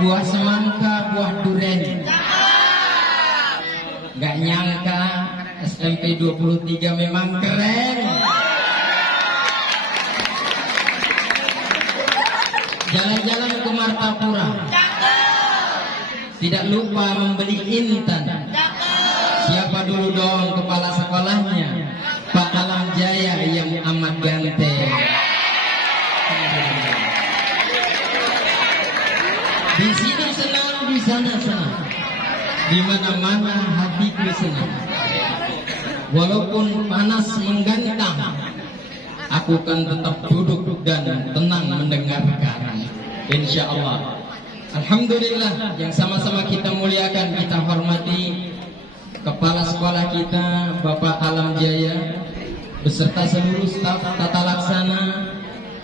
buah semangka, buah duren. Gak nyangka SMP 23 memang keren. Jalan-jalan ke Martapura, tidak lupa membeli intan. Siapa dulu dong kepala sekolahnya? Pak Alam Jaya yang amat ganteng. Di sini senang, di sana senang, di mana-mana hatiku senang. Walaupun panas menggantang, aku kan tetap duduk dan tenang mendengarkan. Insya Allah. Alhamdulillah, yang sama-sama kita muliakan, kita hormati Kepala Sekolah kita Bapak Alam Jaya beserta seluruh staf tata laksana,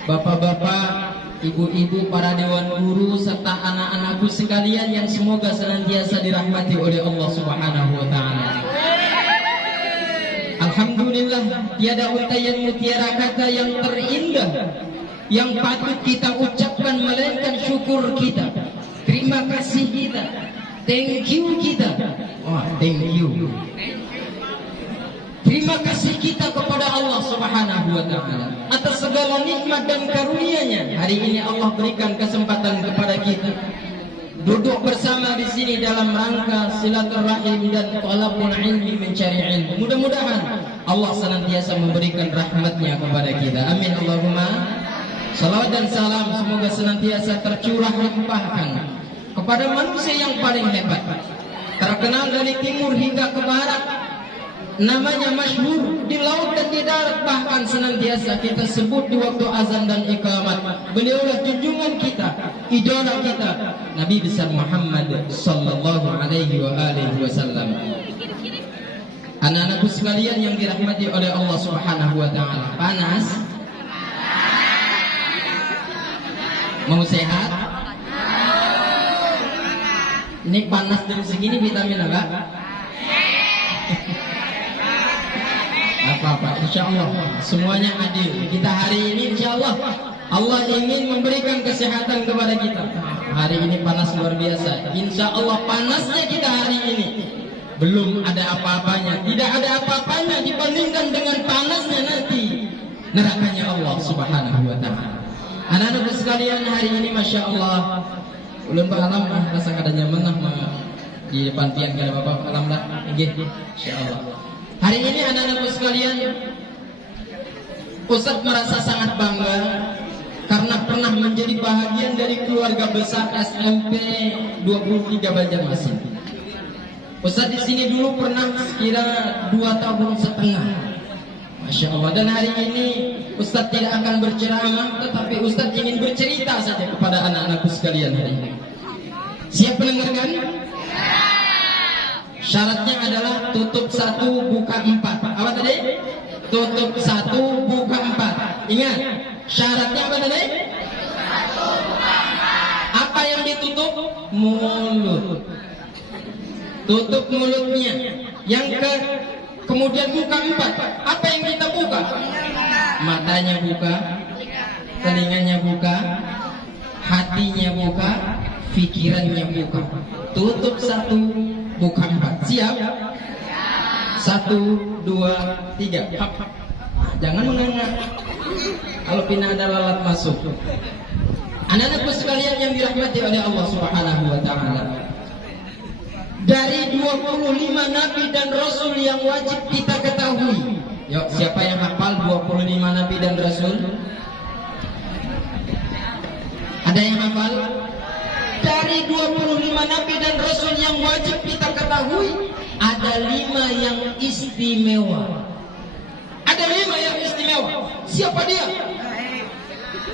bapak-bapak, ibu-ibu, para dewan guru serta anak-anakku sekalian yang semoga senantiasa dirahmati oleh Allah Subhanahu wa taala. Alhamdulillah, tiada untayan mutiara kata yang terindah yang patut kita ucapkan melainkan syukur kita, terima kasih kita, thank you kita. Wah, thank you. Terima kasih kita kepada Allah Subhanahu wa taala atas segala nikmat dan karunia-Nya. Hari ini Allah berikan kesempatan kepada kita duduk bersama di sini dalam rangka silaturahim dan talabul ilmi, mencari ilmu. Mudah-mudahan Allah senantiasa memberikan rahmat-Nya kepada kita. Amin Allahumma. Salawat dan salam semoga senantiasa tercurah limpahkan kepada manusia yang paling hebat, terkenal dari timur hingga ke barat, namanya masyhur di laut dan di darat, bahkan senantiasa kita sebut di waktu azan dan iqamat. Beliaulah junjungan kita, idola kita, Nabi besar Muhammad sallallahu alaihi wasallam. Anak-anakku sekalian yang dirahmati oleh Allah Subhanahu wa taala, panas? Mau sehat? Ini panas jam segini vitamin apa? Apa-apa, insya Allah semuanya adil. Kita hari ini insya Allah Allah ingin memberikan kesehatan kepada kita. Hari ini panas luar biasa. Insya Allah panasnya kita hari ini belum ada apa-apanya, tidak ada apa-apanya dibandingkan dengan panasnya nanti nerakanya Allah Subhanahu wa taala. Anak-anak sekalian, hari ini masya Allah ulun Pak Alam rasa kada nyaman di depan tiang kada Bapak Alam lah. Nggih, insyaallah. Hari ini anak-anak sekalian, Ustaz merasa sangat bangga karena pernah menjadi bahagian dari keluarga besar SMP 23 Banjarmasin. Ustaz di sini dulu pernah sekira 2 tahun setengah. Masya Allah. Dan hari ini Ustaz tidak akan berceramah, tetapi Ustaz ingin bercerita saja kepada anak-anakku sekalian hari ini. Siap mendengarkan? Syaratnya adalah tutup 1, buka 4. Apa tadi? Tutup 1, buka 4. Ingat, syaratnya apa tadi? Apa yang ditutup? Mulut. Tutup mulutnya. Kemudian buka 4. Apa yang kita buka? Matanya buka, telinganya buka, hatinya buka, pikirannya buka. Tutup 1, buka 4. Siap? 1, 2, 3. Jangan menganga. Kalau pina ada lalat masuk. Anak-anakku sekalian yang dirahmati oleh Allah Subhanahu wa taala, dari 25 nabi dan rasul yang wajib kita ketahui. Yuk, siapa yang hafal 25 nabi dan rasul? Ada yang hafal? Dari 25 nabi dan rasul yang wajib kita ketahui, ada 5 yang istimewa. Ada 5 yang istimewa. Siapa dia?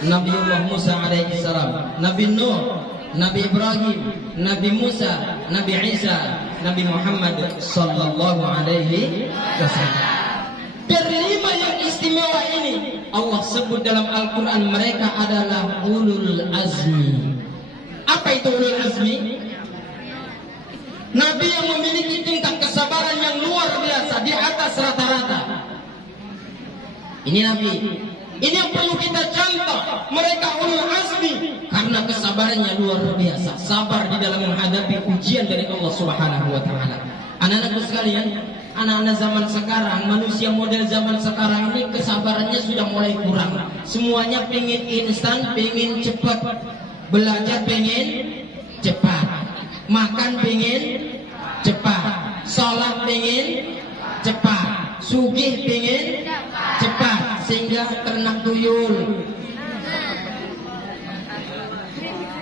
Nabiullah Musa alaihi salam, Nabi Nuh, Nabi Ibrahim, Nabi Musa, Nabi Isa, Nabi Muhammad sallallahu alaihi wasallam. Dari 5 yang istimewa ini, Allah sebut dalam Al-Quran mereka adalah ulul azmi. Apa itu ulul azmi? Nabi yang memiliki tingkat kesabaran yang luar biasa, di atas rata-rata. Ini Nabi. Ini yang perlu kita contoh. Mereka ulul azmi karena kesabarannya luar biasa, sabar di dalam menghadapi ujian dari Allah Subhanahu wa taala. Anak-anakku sekalian, anak-anak zaman sekarang, manusia model zaman sekarang ini kesabarannya sudah mulai kurang. Semuanya pengen instan, pengen cepat. Belajar pengen cepat, makan pengen cepat, sholat pengen cepat, sugih pengen cepat, sehingga ternak tuyul,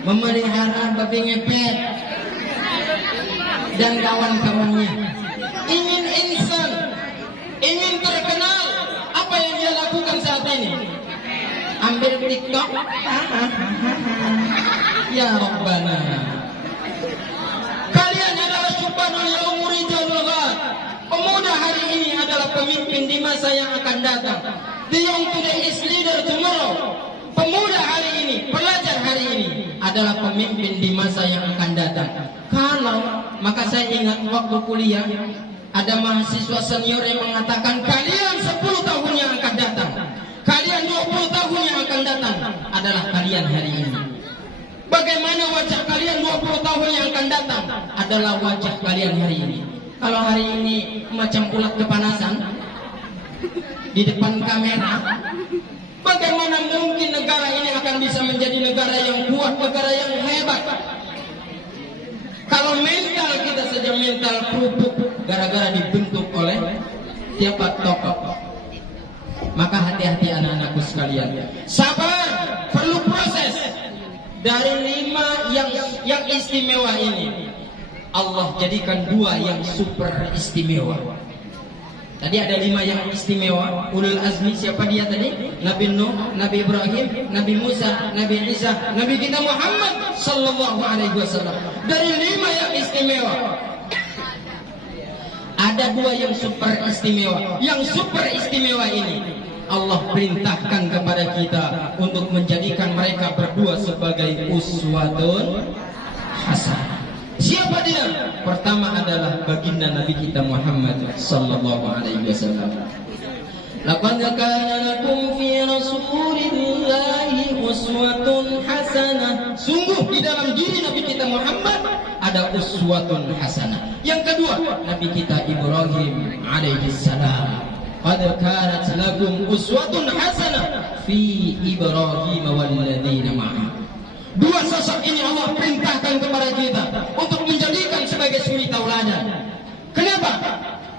memelihara babi ngepet dan kawan-kawannya. Ingin instan, ingin terkenal. Apa yang dia lakukan saat ini? Ambil TikTok. Ya Rabbana, kalian adalah syubhanul yaumuri jalughat. Pemuda hari ini adalah pemimpin di masa yang akan datang. The young today is leader tomorrow. Pemuda hari ini, pelajar hari ini adalah pemimpin di masa yang akan datang. Kalau, maka saya ingat waktu kuliah ada mahasiswa senior yang mengatakan kalian 10 tahun yang akan datang, kalian 20 tahun yang akan datang adalah kalian hari ini. Bagaimana wajah kalian 20 tahun yang akan datang adalah wajah kalian hari ini. Kalau hari ini macam ulat kepanasan di depan kamera, bagaimana mungkin negara ini akan bisa menjadi negara yang kuat, negara yang hebat? Kalau mental kita saja mental kerupuk gara-gara dibentuk oleh siapa tokoh. Maka hati-hati anak-anakku sekalian. Sabar, perlu proses. Dari 5 yang istimewa ini, Allah jadikan 2 yang super istimewa. Tadi ada 5 yang istimewa. Ulul azmi, siapa dia tadi? Nabi Nuh, Nabi Ibrahim, Nabi Musa, Nabi Isa, Nabi kita Muhammad sallallahu alaihi wasallam. Dari 5 yang istimewa, ada 2 yang super istimewa. Yang super istimewa ini Allah perintahkan kepada kita untuk menjadikan mereka berdua sebagai uswatun hasanah. Siapa dia? Pertama adalah baginda Nabi kita Muhammad sallallahu alaihi wasallam. Laqad kana lakum fi rasulillahi uswatun hasanah. Sungguh di dalam diri Nabi kita Muhammad ada uswatun hasanah. Yang kedua, Nabi kita Ibrahim alaihi salam. Qad kanat lakum uswatun hasanah fi Ibrahim wal ladzina ma'ah. 2 sosok ini Allah perintahkan kepada kita untuk menjadikan sebagai suri tauladan. Kenapa?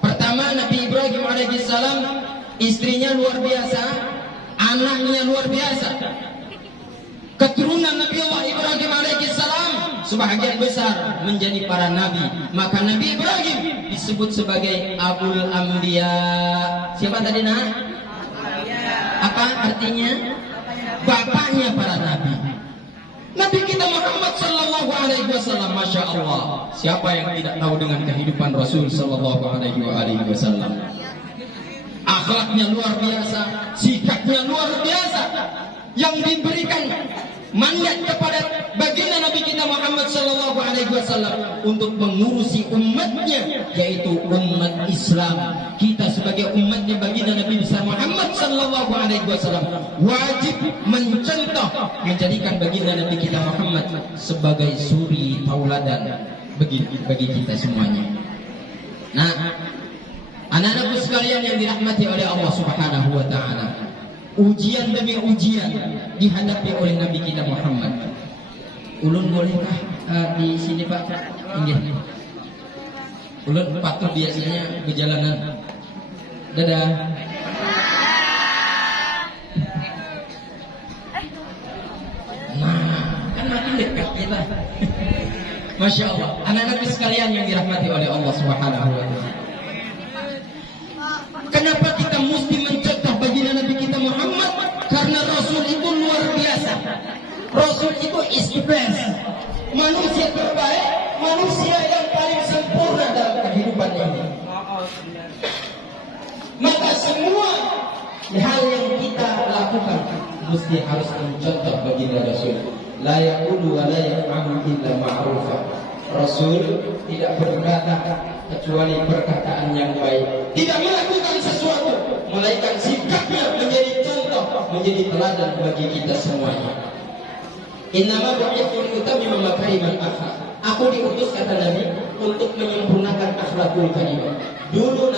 Pertama, Nabi Ibrahim alaihi salam, istrinya luar biasa, anaknya luar biasa. Keturunan Nabi Allah Ibrahim alaihi salam sebahagian besar menjadi para nabi. Maka Nabi Ibrahim disebut sebagai Abul Anbiya. Siapa tadi nak? Apa artinya? Bapaknya para nabi. Nabi kita Muhammad sallallahu alaihi wasallam, masya Allah. Siapa yang tidak tahu dengan kehidupan Rasul sallallahu alaihi wasallam? Akhlaknya luar biasa, sikapnya luar biasa, yang diberikan mandat kepada baginda Nabi kita Muhammad sallallahu alaihi wasallam untuk mengurusi umatnya, yaitu umat Islam. Kita sebagai umatnya baginda Nabi besar Muhammad sallallahu alaihi wasallam wajib mencontoh, menjadikan baginda Nabi kita Muhammad sebagai suri tauladan bagi kita semuanya. Nah, anak-anakku sekalian yang dirahmati oleh Allah Subhanahu wa taala, ujian demi ujian dihadapi oleh Nabi kita Muhammad. Ulun bolehkah di sini Pak? Inggih. Ulun patuh biasanya berjalanan. Dadah. Nah, kan makin dekat kita. Masya Allah. Anak-anak sekalian yang dirahmati oleh Allah Subhanahu wa taala. Kenapa kita mesti mencontoh baginda Nabi kita Muhammad? Karena Rasul itu luar biasa. Rasul itu is the best. Manusia terbaik, manusia yang paling sempurna dalam kehidupan ini. Maka semua hal yang kita lakukan mesti harus mencontoh baginda Rasul. La yaqulu wa la yaf'alu illa ma'rufa. Rasul tidak berkata kecuali perkataan yang baik. Tidak melakukan sesuatu melainkan sikapnya menjadi contoh, menjadi teladan bagi kita semuanya. Innama bu'itsu liutammima makarimal akhlaq. Aku diutus kata Nabi untuk menyempurnakan akhlakul karimah. Dulu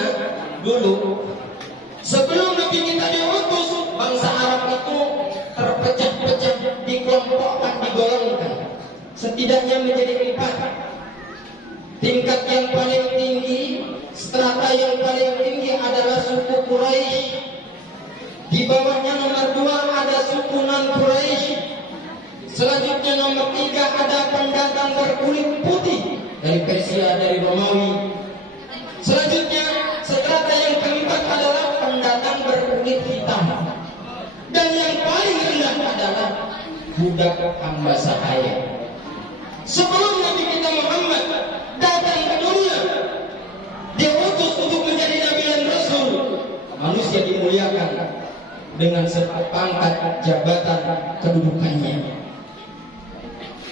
sebelum Nabi kita diutus, bangsa Arab itu terpecah-pecah, dikelompokkan, digolongkan. Setidaknya menjadi 4. Tingkat yang paling tinggi, strata yang paling tinggi adalah suku Quraisy. Di bawahnya nomor 2 ada suku non-Quraisy. Selanjutnya nomor 3 ada pendatang berkulit putih dari Persia, dari Romawi. Selanjutnya strata yang keempat adalah pendatang berkulit hitam. Dan yang paling rendah adalah budak hamba sahaya. Sebelum Nabi kita Muhammad datang ke dunia, dia utus untuk menjadi Nabi dan Rasul, manusia dimuliakan dengan pangkat jabatan kedudukannya.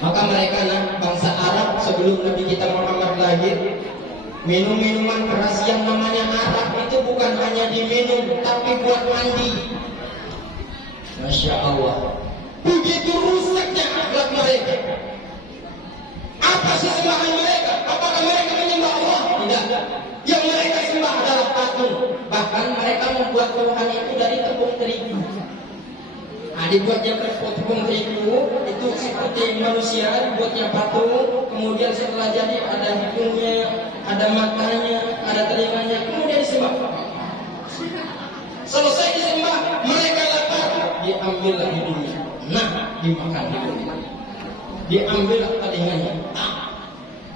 Maka mereka bangsa Arab sebelum Nabi kita Muhammad lahir, minum minuman keras yang namanya Arab itu bukan hanya diminum, tapi buat mandi. Masya Allah, begitu rusaknya akhlak mereka. Apa sesembahan mereka? Apakah mereka menyembah Allah? Tidak. Yang mereka sembah adalah patung. Bahkan mereka membuat Tuhan itu dari tepung terigu. Dibuatnya tepung terigu itu seperti manusia, dibuatnya patung. Kemudian setelah jadi ada hidungnya, ada matanya, ada telinganya, kemudian disembah. Selesai disembah, mereka lapar, diambillah hidungnya. Nah, dimakan hidungnya. Diambillah telinganya.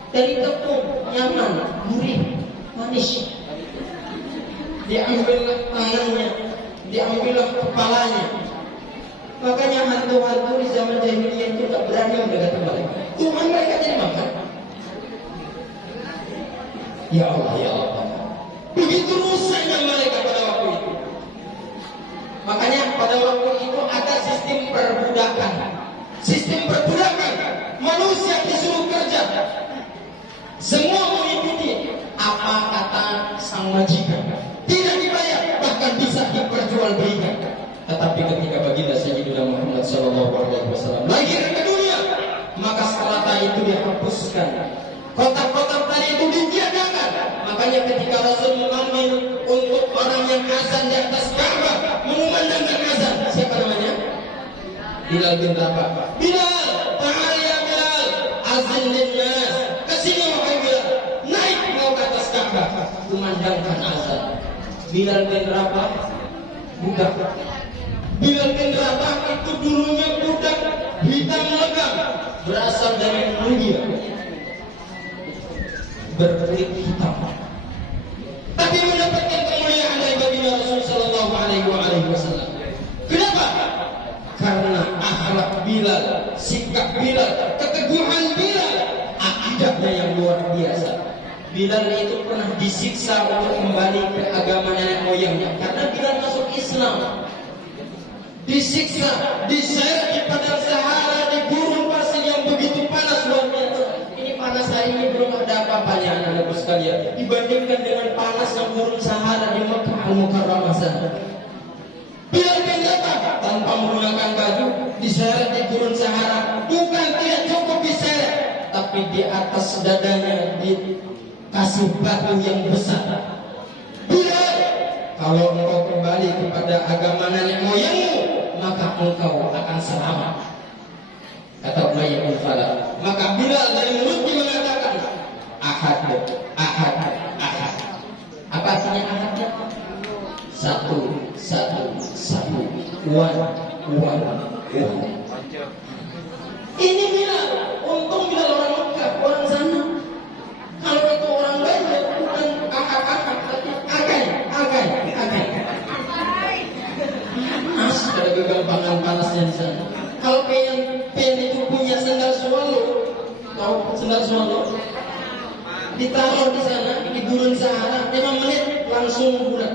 Dari tepung, nyaman, gurih, manis. Diambillah tangannya, diambillah kepalanya. Makanya hantu-hantu di zaman jahiliyah itu tak berani mendekati mereka. Tuhan mereka jadi makan. Ya Allah, ya Allah. Begitu rusaknya mereka pada waktu itu. Makanya pada waktu itu ada sistem perbudakan. Sistem perbudakan. Manusia disuruh kerja. Semua mengikuti apa kata sang majikan. Tidak dibayar, bahkan bisa diperjualbelikan. Tetapi ketika baginda Sayyidina Muhammad SAW lahir ke dunia, maka strata itu dihapuskan. Kotak-kotak tadi itu ditiadakan. Makanya ketika Rasul mengambil untuk orang yang azan di atas Ka'bah, mengumandangkan azan, siapa namanya? Bilal bin Rabah. Bilal, ta'al ya Bilal, azan linnas. Kesini wahai Bilal, naik mau ke atas Ka'bah, kumandangkan azan. Bilal bin Rabah budak. Bilal bin Rabah itu dulunya budak hitam legam, berasal dari India, berkulit hitam. Tapi mendapatkan kemuliaan dari baginda Rasul Sallallahu Alaihi Wasallam. Kenapa? Karena akhlak Bilal, sikap Bilal, keteguhan Bilal, akidahnya yang luar biasa. Bilal itu pernah disiksa untuk kembali ke agama nenek moyangnya karena Bilal masuk Islam. Disiksa, diseret di padang Sahara, di gurun pasir yang begitu panas luar biasa. Ini panas hari ini belum ada apa-apanya anak-anak sekalian dibandingkan dengan panas yang gurun Sahara di Mekah Al-Mukarramah sana. Bilal bin Rabah tanpa menggunakan baju diseret di gurun Sahara, bukan tidak cukup diseret, tapi di atas dadanya dikasih batu yang besar. Bilal, kalau engkau kembali kepada agama nenek moyangmu, maka engkau akan selamat. Kata Umayyah bin Khalaf. Maka Bilal dari mulutnya mengatakan ahad, ahad, ahad. Apa artinya ahadnya? Satu, satu, satu. One. Ini Bilal. Untung Bilal orang Mekah, orang sana. Kalau itu orang lain, bukan ahad, tapi agai. Ada kegampangan panasnya di sana. Kalau pengen itu punya sendal swallow, tahu sendal swallow? Ditaruh di sana di gurun Sahara, 5 menit langsung bulat.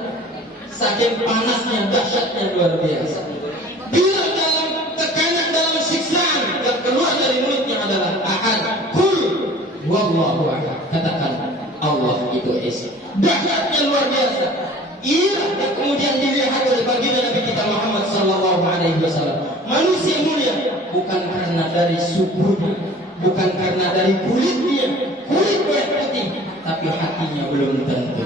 Saking panasnya, dahsyatnya luar biasa. Bila dalam tekanan, dalam siksaan, yang keluar dari mulutnya adalah ahad. Qul wallahu ahad. Katakan Allah itu esa. Dahsyatnya luar biasa. Inilah yang kemudian dilihat oleh baginda Nabi kita Muhammad Sallallahu Alaihi Wasallam. Manusia mulia bukan karena dari sukunya, bukan karena dari kulitnya. Kulitnya putih, tapi hatinya belum tentu.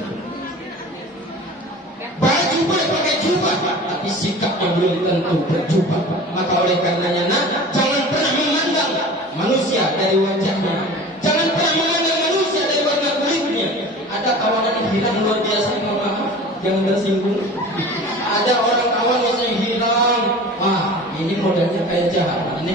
Baju boleh pakai jubah, tapi sikapnya belum tentu berjubah. Maka oleh karenanya, jangan pernah memandang manusia dari wajahnya, jangan pernah memandang manusia dari warna kulitnya. Ada kawanan yang hilang luar biasa, jangan tersinggung. Ada orang kawan yang hilang, wah ini modalnya kayak jahat ini.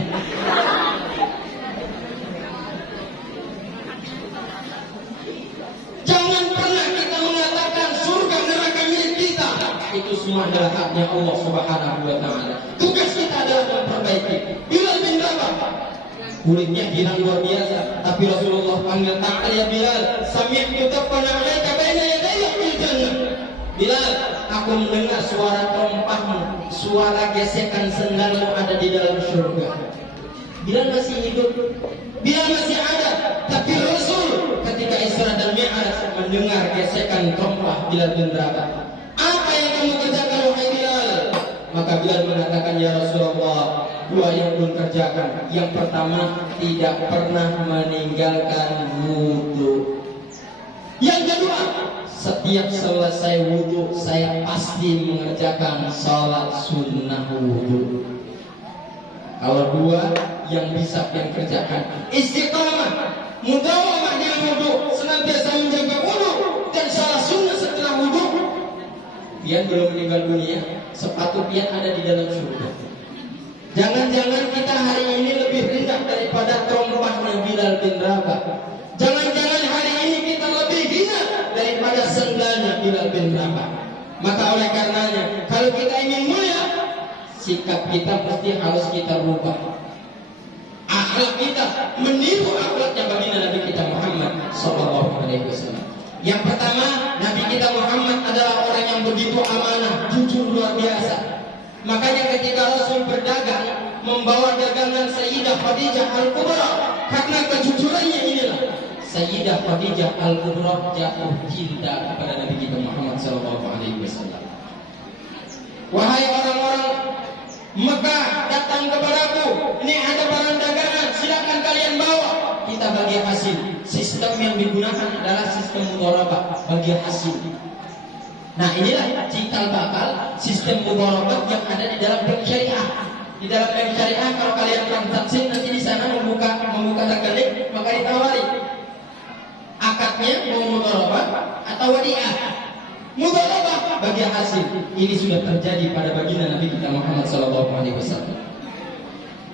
Jangan pernah kita mengatakan surga neraka milik kita. Itu semua adalah haknya Allah Subhanahu wa taala. Tugas kita adalah memperbaiki. Bilal bin Rabah, kulitnya hilang luar biasa, tapi Rasulullah panggil, ta'al ya Bilal, sami'tu tafana 'alaika baina yadayya fil jannah. Bilal, aku mendengar suara trompahmu, suara gesekan sendalmu ada di dalam surga. Bilal masih hidup, Bilal masih ada, tapi Rasul ketika Isra dan Mi'raj mendengar gesekan trompah Bilal bin Rabah. Apa yang kamu kerjakan wahai Bilal? Maka Bilal mengatakan, ya Rasulullah, dua yang belum kerjakan. Yang pertama, tidak pernah meninggalkan wudu. Yang kedua, setiap selesai wudu saya pasti mengerjakan salat sunnah wudu. Kalau dua yang bisa yang kerjakan, istiqamah, mudawamah dengan wudu, senantiasa menjaga wudu dan salat sunnah setelah wudu. Pian belum meninggal dunia, sepatu pian ada di dalam surga. Jangan-jangan kita hari ini lebih rendah daripada trompahnya Bilal bin Rabah. Jangan-jangan hari ini kita lebih hina daripada sendalnya Bilal bin Rabah. Maka oleh karenanya, kalau kita ingin mulia, sikap kita pasti harus kita rubah. Akhlak kita meniru akhlaknya baginda Nabi kita Muhammad sallallahu alaihi wasallam. Yang pertama, Nabi kita Muhammad adalah orang yang begitu amanah, jujur luar biasa. Makanya ketika Rasul berdagang, membawa dagangan Sayyidah Khadijah Al-Kubra, karena kejujurannya inilah Sayyidah Khadijah Al-Kubra jatuh cinta kepada Nabi kita Muhammad sallallahu alaihi wasallam. Wahai orang-orang Mekah, datang kepadaku, ini ada barang dagangan, silakan kalian bawa, kita bagi hasil. Sistem yang digunakan adalah sistem mudharabah, bagi hasil. Nah inilah cikal bakal sistem mudharabah yang ada di dalam bank syariah. Di dalam bank syariah, kalau kalian transaksi nanti di sana membuka rekening, maka ditawari akadnya mau mudharabah atau wadiah. Mudharabah bagi hasil. Ini sudah terjadi pada baginda Nabi kita Muhammad sallallahu alaihi wasallam.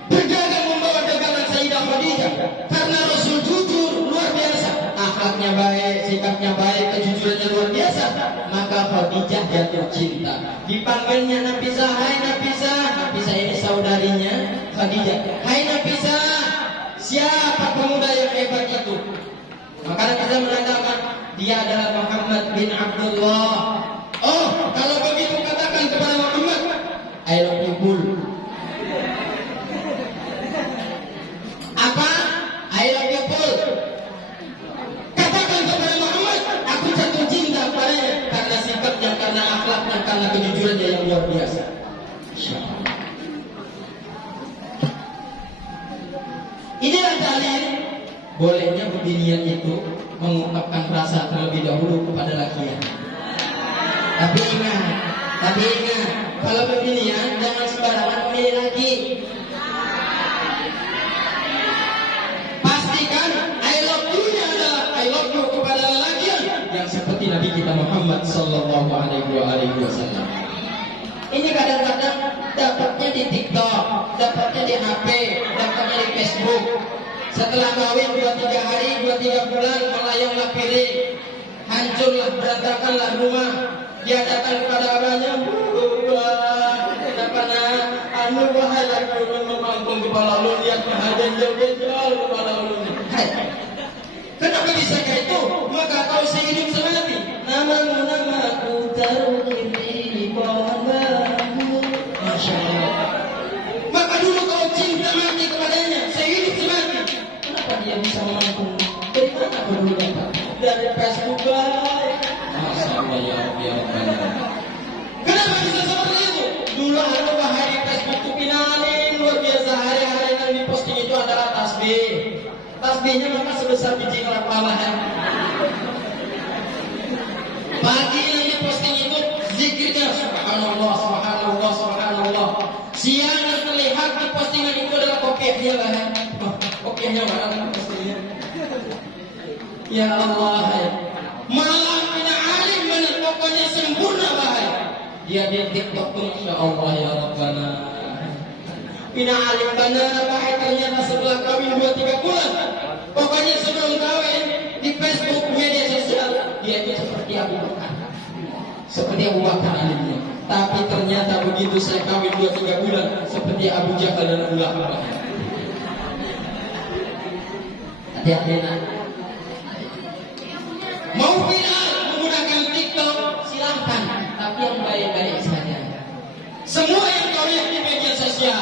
Berdagang membawa dagangan Sayyidah Khadijah karena Rasul jujur luar biasa, akhlaknya baik, sikapnya baik, kejujurannya luar biasa, maka Khadijah jatuh cinta. Dipanggilnya Nafisah, hai Nafisah. Nafisah ini saudarinya Khadijah. Hai Nafisah, siapa pemuda yang hebat itu? Maka Nafisah mengatakan, dia adalah Muhammad bin Abdullah. Oh, kalau begitu katakan kepada Muhammad, I love you full. Apa? I love you full. Katakan kepada Muhammad, aku jatuh cinta padanya karena sikapnya, karena akhlaknya, karena kejujurannya yang luar biasa. Inilah dalil bolehnya binian itu mengungkapkan rasa terlebih dahulu kepada laki-laki. Tapi ingat, kalau binian jangan sembarangan memilih laki. Pastikan I love you-nya adalah I love you kepada laki yang seperti Nabi kita Muhammad sallallahu alaihi wasallam. Ini kadang-kadang dapatnya di TikTok, dapatnya di HP, dapatnya di Facebook. Setelah kawin 2-3 hari, 2-3 bulan, melayanglah piring, hancurlah, berantakanlah rumah. Dia datang kepada abahnya, kenapa nak? Anu wahai lagi ulun memangkung kepala ulun, lihat bahagian jauh-jauh kepala ulun. Kenapa bisa kayak itu? Maka kau sehidup semati. Namaku terukir di bawahmu. Masya Allah. Maka dulu kau cinta mati kepadanya, sehidup semati. Kenapa dia bisa memangkung? Dari mana kau dulu dapat? Dari Facebook Live. Masya Allah ya Rabbi ya Rabbi. Kenapa bisa seperti itu? Dulu ada bahaya di Facebook itu pinalin luar biasa, hari-hari yang diposting itu tasbihnya maka sebesar biji kelapa ya. Pagi yang diposting itu zikirnya subhanallah, subhanallah, subhanallah. Siang yang terlihat di postingan itu adalah kopiahnya lah. Kopiahnya mana kan postingnya? Ya Allah. Malam bina alim benar, pokoknya sempurna bahaya. Dia di TikTok tuh Masya Allah ya Rabbana. Bina alim benar bahaya, ternyata setelah kawin 2-3 bulan. Pokoknya sebelum kawin di Facebook, media sosial, dia itu seperti Abu Bakar. Seperti Abu Bakar alimnya. Tapi ternyata begitu saya kawin 2-3 bulan, seperti Abu Jahal dan Abu Lahab. Hati-hati nak. Mau viral menggunakan TikTok silahkan, tapi yang baik-baik saja. Semua yang kau lihat di media sosial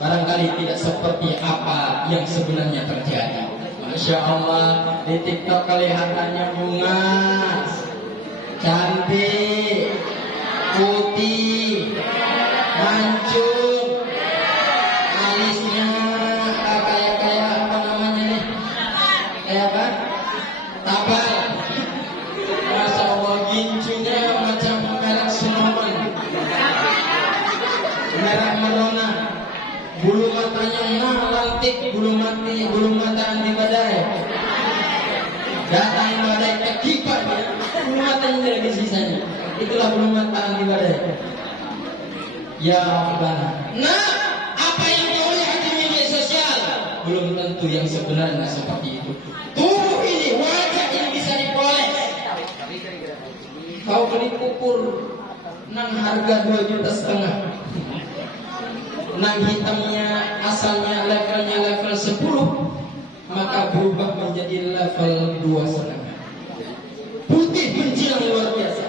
barangkali tidak seperti apa yang sebenarnya terjadi. Masya Allah, di TikTok kelihatannya bunga, cantik, putih, mancung, alisnya kayak apa namanya nih? Kayak apa? Tabal. Masya Allah, gincunya macam merek Sinoman, merek Merona. Bulu matanya lantik, bulu mata anti badai. Datang badai kekipan ya, bulu matanya tidak ada sisanya. Itulah bulu mata anti badai. Ya Rabbana. Nah, apa yang kau lihat di media sosial belum tentu yang sebenarnya seperti itu. Tubuh ini, wajah ini bisa dipoles. Kau beli kukur nang harga 2,5 juta. Nang hitamnya asalnya levelnya level 10, maka berubah menjadi level 2,5. Putih menjilang luar biasa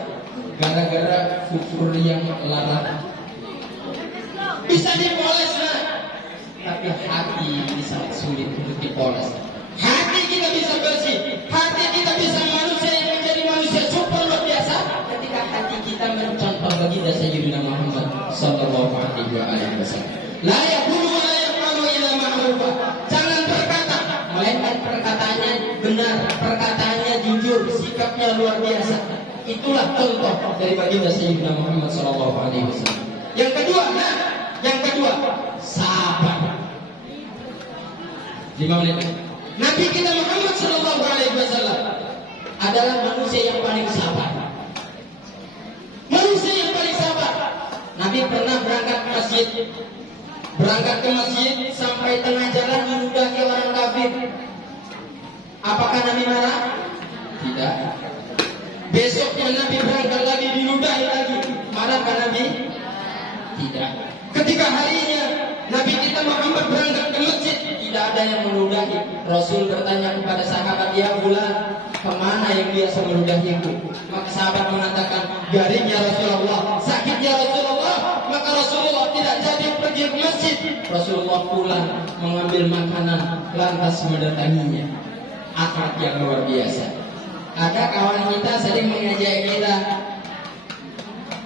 gara-gara kukur yang larat. Bisa dipoles nah, tapi hati bisa sulit untuk dipoles. Hati kita bisa bersih, hati kita bisa manusia yang menjadi manusia super luar biasa ketika hati kita mencontoh bagi Sayyidina Muhammad sallallahu alaihi wasallam. La yaqulu wa la yaqulu illa ma'rufa. Jangan berkata melainkan perkataannya benar, perkataannya jujur, sikapnya luar biasa. Itulah contoh dari baginda Sayyidina Muhammad sallallahu alaihi wasallam. Yang kedua, sabar. 5 menit. Nabi kita Muhammad sallallahu alaihi wasallam adalah manusia yang paling sabar. Manusia yang paling sabar. Nabi pernah berangkat ke masjid sampai tengah jalan meludahi orang kafir. Apakah Nabi marah? Tidak. Besoknya Nabi berangkat lagi diludahi lagi. Marahkah Nabi? Tidak. Ketika harinya Nabi kita Muhammad berangkat ke masjid, tidak ada yang meludahi. Rasul bertanya kepada sahabat, ya bulan, kemana yang biasa meludahiku? Maka sahabat mengatakan, garing ya Rasulullah, sakit ya Rasulullah. Maka Rasulullah tidak jadi pergi ke masjid. Rasulullah pulang mengambil makanan, lantas mendatanginya. Akhlak yang luar biasa. Ada kawan kita sering mengajak kita.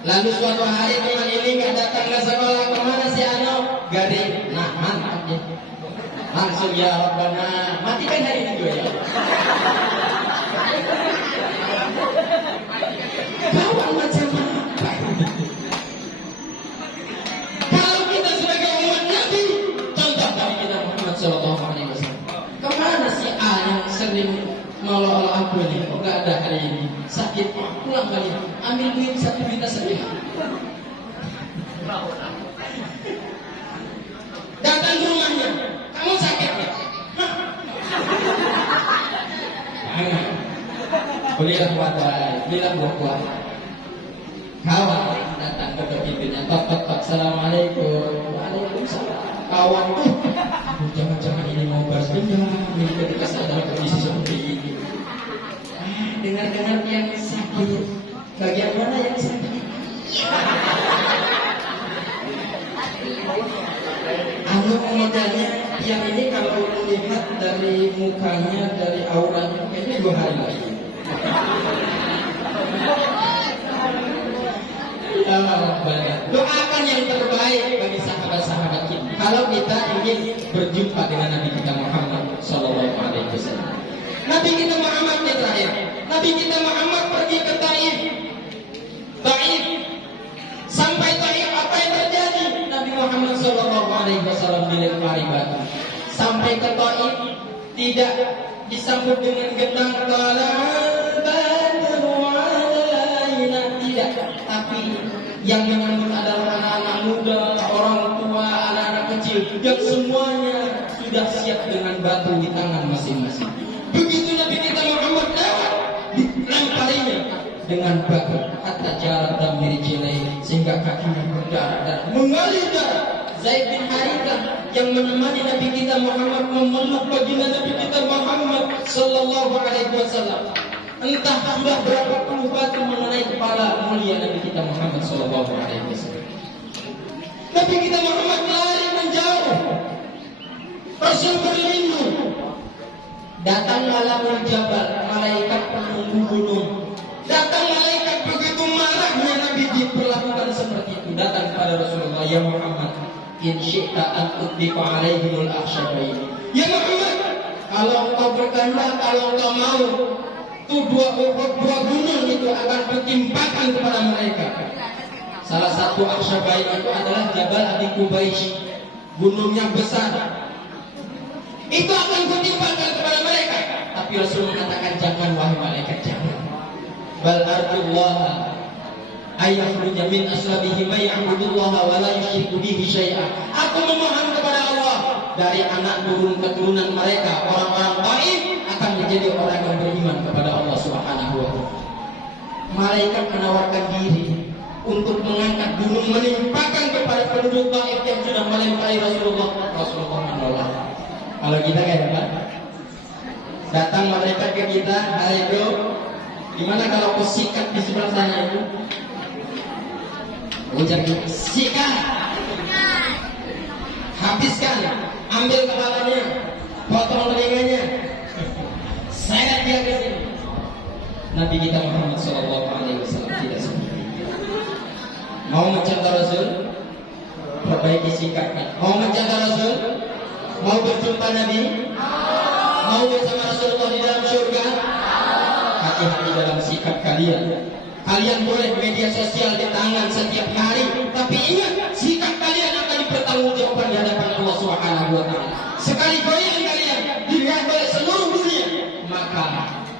Lalu suatu hari teman ini nggak datang ke sekolah, kemana si Ano? Garing. Nah mantap ya. Langsung ya Rabbana, matikan hari ini juga ya. Kawan macam apa? Kalau kita sebagai umat Nabi, contoh Nabi kita Muhammad sallallahu alaihi wasallam. Kemana si A yang sering nolol aku ini? Kok nggak ada hari ini? Sakit, pulang kali. Ambil duit 1 juta saja. Datang ke rumahnya, kamu sakit ya? Belilah kuat, bilang kuat. Kawan datang ke pintunya, tok. Assalamualaikum. Waalaikumsalam. Kawan tuh, jangan ini mau balas dendam. Ketika saya dalam kondisi seperti ini, dengar yang sakit. Bagian mana yang sakit? Modelnya yang ini kalau melihat dari mukanya, dari auranya, kayaknya 2 hari lagi. Doakan yang terbaik bagi sahabat-sahabat kita. Kalau kita ingin berjumpa dengan Nabi kita Muhammad sallallahu alaihi wasallam. Nabi kita Muhammad yang terakhir. Nabi kita Muhammad pergi ke Taif. Taif. Sampai Taif apa yang terjadi? Nabi Muhammad SAW dilempari batu. Sampai ke Taif tidak disambut dengan gendang tidak, tapi yang menyambut adalah anak-anak muda, orang tua, anak-anak kecil, dan semuanya sudah siap dengan batu di tangan masing-masing. Begitu Nabi kita Muhammad lewat, dilemparinya dengan batu hatta jarak dan mirijilai, sehingga kakinya berdarah dan mengalir darah. Zaid bin Harithah yang menemani Nabi kita Muhammad memeluk baginda Nabi kita Muhammad sallallahu alaihi wasallam. Entah sudah berapa puluh batu mengenai kepala mulia Nabi kita Muhammad sallallahu alaihi wasallam. Nabi kita Muhammad lari menjauh. Rasul berlindung. Datang malamul jabal, malaikat penunggu gunung. Datang malaikat begitu marahnya Nabi diperlakukan seperti itu. Datang kepada Rasulullah, ya Muhammad, in syi'ta an utbiqa alaihimul akhsyabain. Ya Muhammad, kalau engkau berkehendak, kalau engkau mau, tuh dua gunung itu akan bertimpakan kepada mereka. Salah satu akhsyabain itu adalah Jabal Abi Qubaish, gunungnya besar. Itu akan bertimpakan kepada mereka. Tapi Rasul mengatakan, jangan wahai malaikat, jangan. Bal arjullaha ayakhruja min aslabihi may ya'budullaha wa la yusyriku bihi syai'a. Aku memohon kepada Allah dari anak turun keturunan mereka, orang-orang Taif akan menjadi orang yang beriman kepada Allah Subhanahu wa taala. Malaikat menawarkan diri untuk mengangkat gunung menimpakan kepada penduduk Taif yang sudah melempari Rasulullah. Rasulullah menolak. Kalau kita kayak apa? Datang malaikat ke kita, hari itu gimana kalau aku sikat di sebelah sana itu? Ujar sikat, habiskan, ambil kepalanya, potong telinganya, seret dia ke sini. Nabi kita Muhammad SAW tidak seperti itu. Mau mencontoh Rasul, perbaiki sikapnya. Mau mencontoh Rasul, mau berjumpa Nabi, mau bersama Rasulullah di dalam surga. Hati-hati dalam sikap kalian. Kalian boleh media sosial di tangan setiap hari, tapi ingat, sikap kalian akan dipertanggungjawabkan di hadapan Allah Subhanahu wa taala. Sekali goyang kalian dilihat oleh seluruh dunia, maka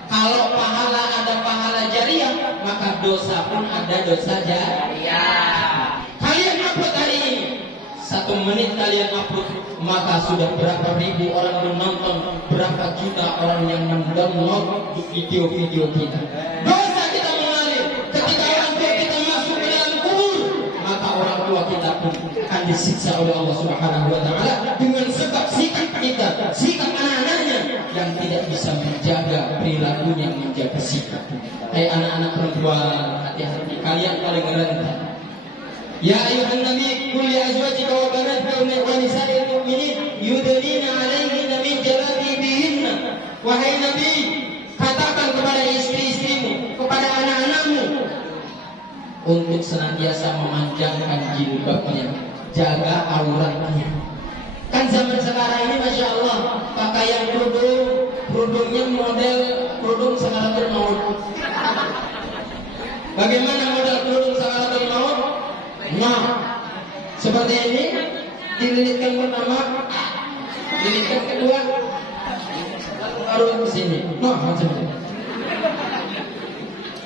kalau pahala ada pahala jariah, maka dosa pun ada dosa jariah. Kalian upload hari ini, 1 menit kalian upload, maka sudah berapa ribu orang menonton, berapa juta orang yang mendownload video-video kita. Dosa kita mengalir ketika orang tua kita masuk ke dalam kubur, maka orang tua kita pun akan disiksa oleh Allah Subhanahu wa taala dengan sebab sikap kita, sikap anak-anaknya yang tidak bisa menjaga perilakunya, menjaga sikap. Hai anak-anak perempuan, hati-hati, kalian paling rentan. Ya ayuhan nabi, qul li azwajika wa banatika wa nisa'il mu'minin yudnina 'alaihinna min jalabibihinna. Wahai Nabi, katakan kepada istri-istrimu, kepada anak-anakmu untuk senantiasa memanjangkan jilbabnya, jaga auratnya. Kan zaman sekarang ini Masya Allah, pakaian kerudungnya model kerudung Sakaratul Maut. Bagaimana model kerudung Sakaratul Maut? Nah, seperti ini, dililitkan pertama, dililitkan kedua, baru ke sini. Nah, macam ini.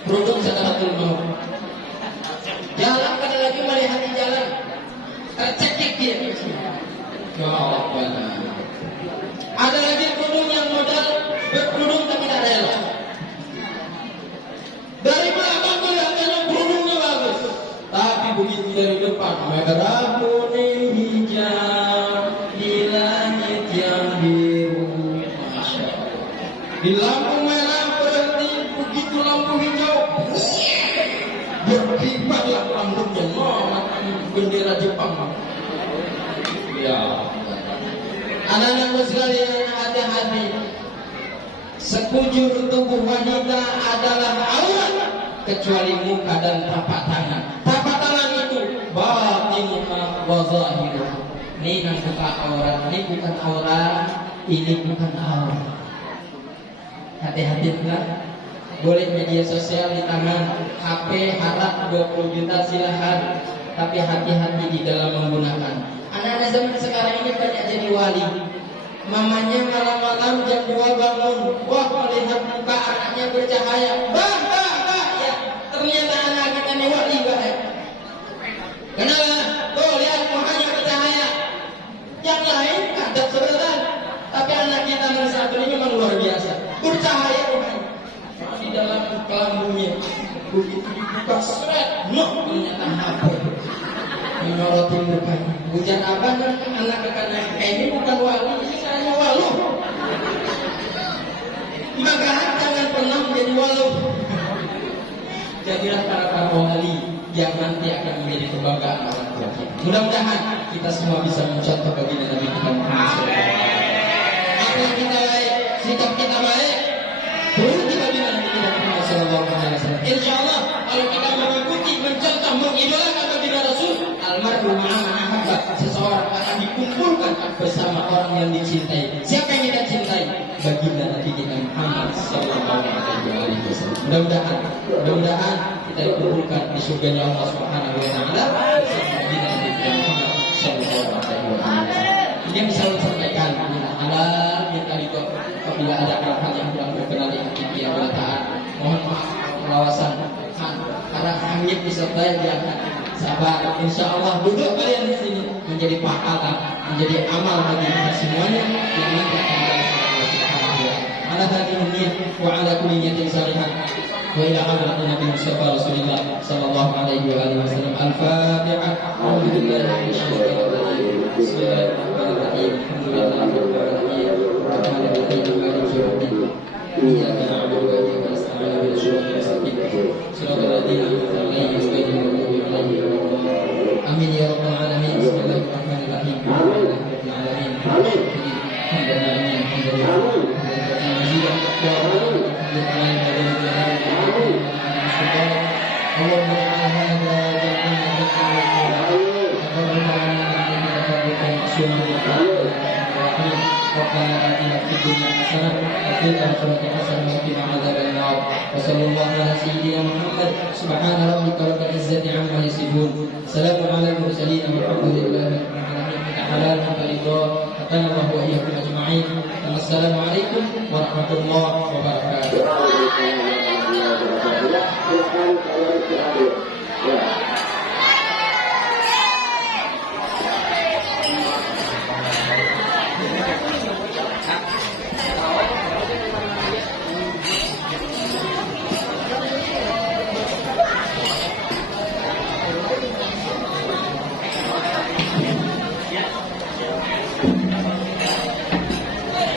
Kerudung Sakaratul Maut. Jalan pada lagi melihat di jalan, tercekik dia. Ya Allah. Ada lagi kerudung yang modal berkerudung tapi tidak rela. Dari belakang kelihatannya kerudungnya bagus, tapi begitu dari depan merah kuning hijau di langit yang biru, Masya Allah. Di lampu merah berhenti, begitu lampu hijau berkibarlah rambutnya, bendera Jepang. Ya, anak-anakku sekalian, hati-hati. Sekujur tubuh wanita adalah aurat kecuali muka dan tapak tangan. Tapak tangan itu batinuha wa zahiruha. Ini bukan aurat, ini bukan aurat, ini bukan aurat. hati-hati lah. Boleh media sosial di tangan, HP harap 20 juta silahkan, tapi hati-hati di dalam menggunakan. Anak-anak zaman sekarang ini banyak jadi wali. Mamanya malam-malam jam 2 bangun, wah melihat muka anaknya bercahaya. Bah, ya ternyata anak kita ini wali baik. Kenapa? Tuh lihat mukanya bercahaya. Yang lain kadang sebelah, tapi anak kita yang satu ini memang luar biasa, bercahaya mukanya. Di dalam kelambunya begitu dibuka seret, ternyata HP menorotin mukanya. Hujan apa anak kekanan? Ini bukan wali, ini hanya walu. Maka jangan pernah menjadi walu. Jadilah para wali yang nanti akan menjadi kebanggaan orang tua kita. Mudah-mudahan kita semua bisa mencontoh baginda Nabi kita Muhammad SAW. Akhlak kita baik, sikap kita baik, beruti baginda Nabi kita Muhammad SAW. Insya Allah kalau kita mengikuti, mencontoh, mengidolakan baginda Rasul, almarhum ma'ahabba, seseorang akan dikumpulkan bersama orang yang dicintai. Siapa yang kita cintai? Baginda Nabi kita Muhammad SAW. Mudah-mudahan kita dikumpulkan di surganya Allah Subhanahu wa taala bersama baginda Nabi kita Muhammad SAW. Ini yang bisa saya sampaikan. Halal kita ridho apabila ada hal-hal yang kurang berkenan di hati kita adalah taat. Mohon maaf pengawasan karena hanya disertai yang sabar. Insya Allah duduk kalian di sini menjadi pahala, menjadi amal bagi kita semuanya yang nanti akan berhasil. Ala hadhihi niyyah wa ala kulli niyatin salihah wa ila hadratin Nabi Mustafa Rasulullah sallallahu alaihi wa alihi wasallam. Al-Fatihah. Alhamdulillahi minasyaitonir rajim. Bismillahirrahmanirrahim. Alhamdulillahirabbil alamin. Arrahmanirrahim. Maliki yaumiddin. Iyyaka na'budu wa iyyaka nasta'in. Ihdinas siratal mustaqim. Amin ya rabbal alamin. Bismillahirrahmanirrahim. Amin. Amin. Assalamualaikum warahmatullahi wabarakatuh.